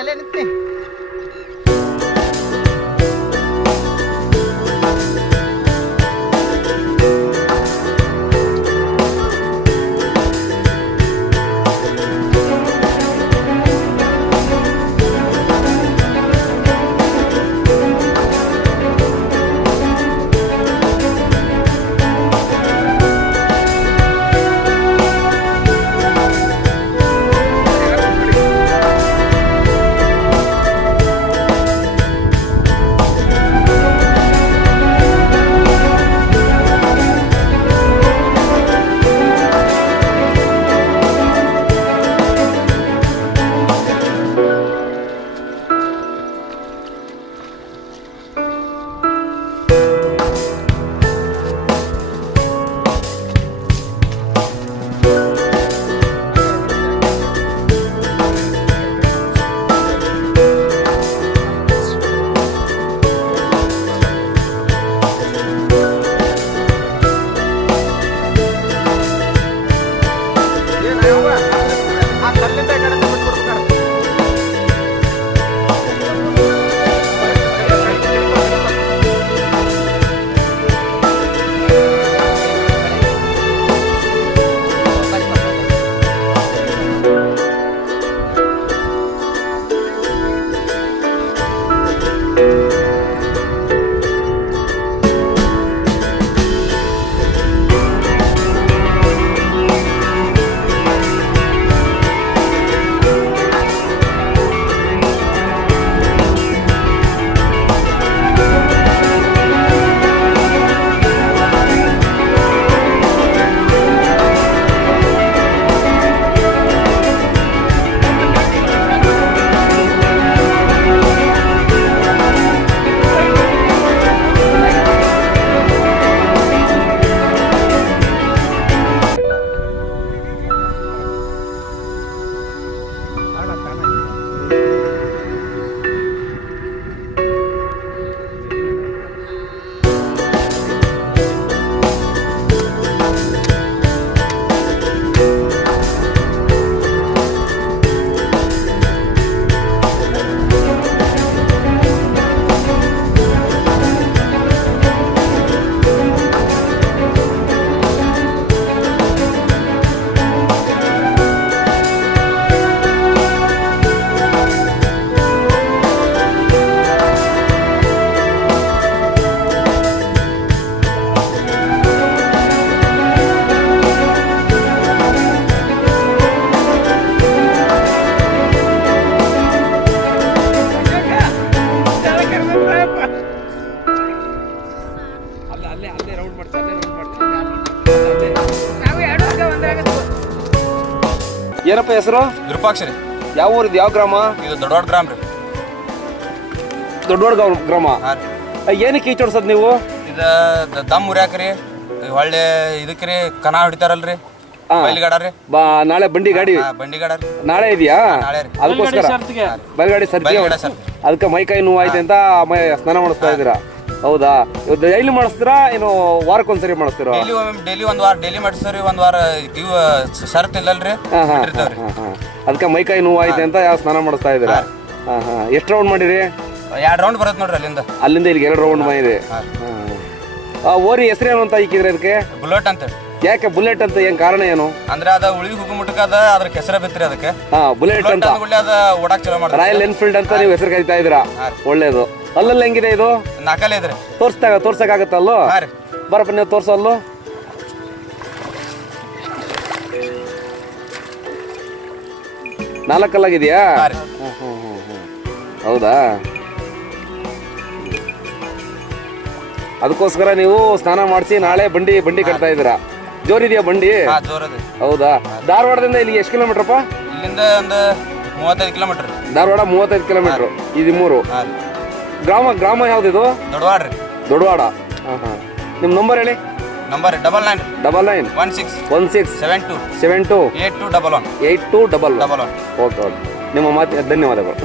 ಅಲ್ಲೇ ನಿಂತೆ ಏನಪ್ಪ ಹೆಸರು? ವಿರೂಪಾಕ್ಷ ರೀ. ಯಾವ ಊರಿದ್ದು? ಯಾವ ಗ್ರಾಮ ಇದು? ದೊಡ್ಡವಾಡ ಗ್ರಾಮ ರೀ. ದೊಡ್ಡವಾಡ ಗ್ರಾಮ. ಏನಕ್ಕೆ ಈಚೋಡ್ಸದ್ ನೀವು? ಇದು ದಮ್ ಉರ್ಯಾಕ್ರಿ, ಹೊಳ್ಳಿ ಇದಕ್ರಿ ಕನಾ ಹೊಡಿತಾರಲ್ರಿ ಬೈಲ್ಗಾಡ ರೀ. ನಾಳೆ ಬಂಡಿ ಗಾಡಿ ನಾಳೆ ಇದೆಯಾ? ಅದಕ್ಕೋಸ್ಕರ ಬೈಲ್ಗಾಡಿ ಸರ್ತಿ ಅದಕ್ಕೆ ಮೈಕೈ ನೋವು ಆಯ್ತು ಅಂತ ಸ್ನಾನ ಮಾಡಿಸ್ತಾ ಇದ್ದೀರಾ? ಹೌದಾ? ಡೈಲಿ ಮಾಡಿಸ್ತೀರಾ ಏನು ವಾರಕ್ಕೊಂದ್ಸರಿ ಮಾಡಿಸ್ತೀರಾ? ಡೈಲಿ ಒಂದ್ ವಾರ ಡೈಲಿ ಮಾಡಿಸ್ತೀರಿ. ಒಂದ್ ವಾರ ಇವು ಶರ್ತ್ ಇಲ್ಲಲ್ರಿ, ಅದಕ್ಕೆ ಮೈಕೈ ನೋವು ಆಯ್ತು ಅಂತ ಸ್ನಾನ ಮಾಡಿಸ್ತಾ ಇದ್ದೀರಾ? ಎಷ್ಟು ರೌಂಡ್ ಮಾಡಿರಿ? 2 ರೌಂಡ್ ಬರುತ್ತೆ ನೋಡ್ರಿ. ಅಲ್ಲಿಂದ ಇಲ್ಲಿಗೆ 2 ರೌಂಡ್ ಮಾಡಿದೆ. ಓರಿ ಹೆಸರೇನು ಅಂತ ಇಕ್ಕಿದ್ರೆ ಅದಕ್ಕೆ? ಬುಲೆಟ್ ಅಂತ. ಯಾಕೆ ಬುಲೆಟ್ ಅಂತ? ಏನ್ ಕಾರಣ ಏನು? ಅಂದ್ರೆ ಅದ ಉಳಿಗೆ ಹೋಗೋ ಮುಟ್ಟಕದ ಅದ್ರ ಹೆಸರ ಬಿತ್ರಿ ಅದಕ್ಕೆ ಬುಲೆಟ್ ಅಂತ. ಅದ ಓಡಾಕ್ ಚಲೋ ಮಾಡ್ತಾರೆ. ರಾಯಲ್ ಎನ್ಫೀಲ್ಡ್ ಅಂತ ನೀವು ಹೆಸರು ಕರಿತಾ ಇದ್ದೀರಾ? ಒಳ್ಳೇದು. ಅಲ್ಲಲ್ಲಿ ಹೆಂಗಿದೆ ಇದು? ನಾಲ್ಕಲ್ಲೇ ಇದ್ರಿ. ತೋರ್ಸಕ್ಕಾಗತ್ತಲ್ಲೋ? ಬರಪ್ಪ ನೀವು ತೋರ್ಸಲ್ಲು. ನಾಲ್ಕಲ್ಲಾಗಿದೆಯಾ? ಹೌದಾ? ಅದಕ್ಕೋಸ್ಕರ ನೀವು ಸ್ನಾನ ಮಾಡಿಸಿ ನಾಳೆ ಬಂಡಿ ಕಟ್ತಾ ಇದ್ದೀರಾ? ಜೋರಿದೆಯಾ ಬಂಡಿ? ಹೌದಾ? ಧಾರವಾಡದಿಂದ ಇಲ್ಲಿಗೆ ಎಷ್ಟು ಕಿಲೋಮೀಟರ್ಪ್ಪ? ಇಲ್ಲಿಂದ ಒಂದು 35 ಕಿಲೋಮೀಟರ್. ಧಾರವಾಡ 35 ಕಿಲೋಮೀಟರ್. ಇದು 3 ಗ್ರಾಮ ಯಾವ್ದಿದು? ದೊಡ್ಡವಾಡ. ನಿಮ್ಮ ನಂಬರ್ ಹೇಳಿ. Number 99161672728211 okay. ನಿಮ್ಮ ಮಾತು ಧನ್ಯವಾದಗಳು.